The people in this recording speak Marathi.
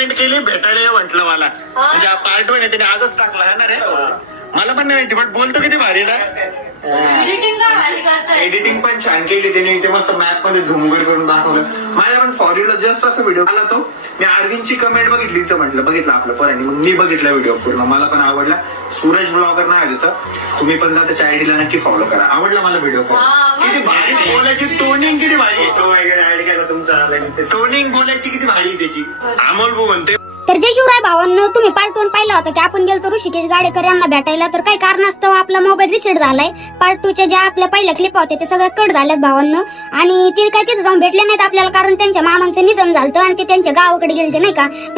कमेंट केली भेटायला म्हटलं मला म्हणजे पार्ट 1 आहे त्याने आजच टाकला आहे ना रे. मला पण नाही माहिती पण बोलतो किती भारी ना. एडिटिंग पण छान केली त्याने. इथे मस्त मॅप मध्ये झुमगड करून दाखवलं. माझ्या पण फॉर यूला जस्ट असं व्हिडिओ आला तो. मी अरविंदची कमेंट बघितली तर म्हटलं बघितलं आपलं पोरांनी. मग मी बघितला व्हिडिओ पूर्ण. मला पण आवडला. सूरज ब्लॉगर नाव आहे त्याचं. तुम्ही पण त्याच्या आयडीला नक्की फॉलो करा. आवडला मला व्हिडिओ. किती भारी बोलायची टोनिंग किती भारी. ऍड केला तुमचा टोनिंग बोलायची किती भारी त्याची. अमोल भाऊ म्हणते तर जय शिवराय भावांनो, तुम्ही पार्ट 1 पाहिला होता की आपण गेलो ऋषिकेश गाडेकर यांना भेटायला. तर काही कारणास्तव आपला मोबाईल रिसेट झालाय. पार्ट 2 च्या ज्या आपल्या पहिल्या क्लिप होत्या ते सगळं कट झाल्यात भावांनो. आणि ते काय तिथे जाऊन भेटले नाहीत आपल्याला कारण त्यांच्या मामांचं निधन झालं आणि ते त्यांच्या गावाकडे गेले नाही का.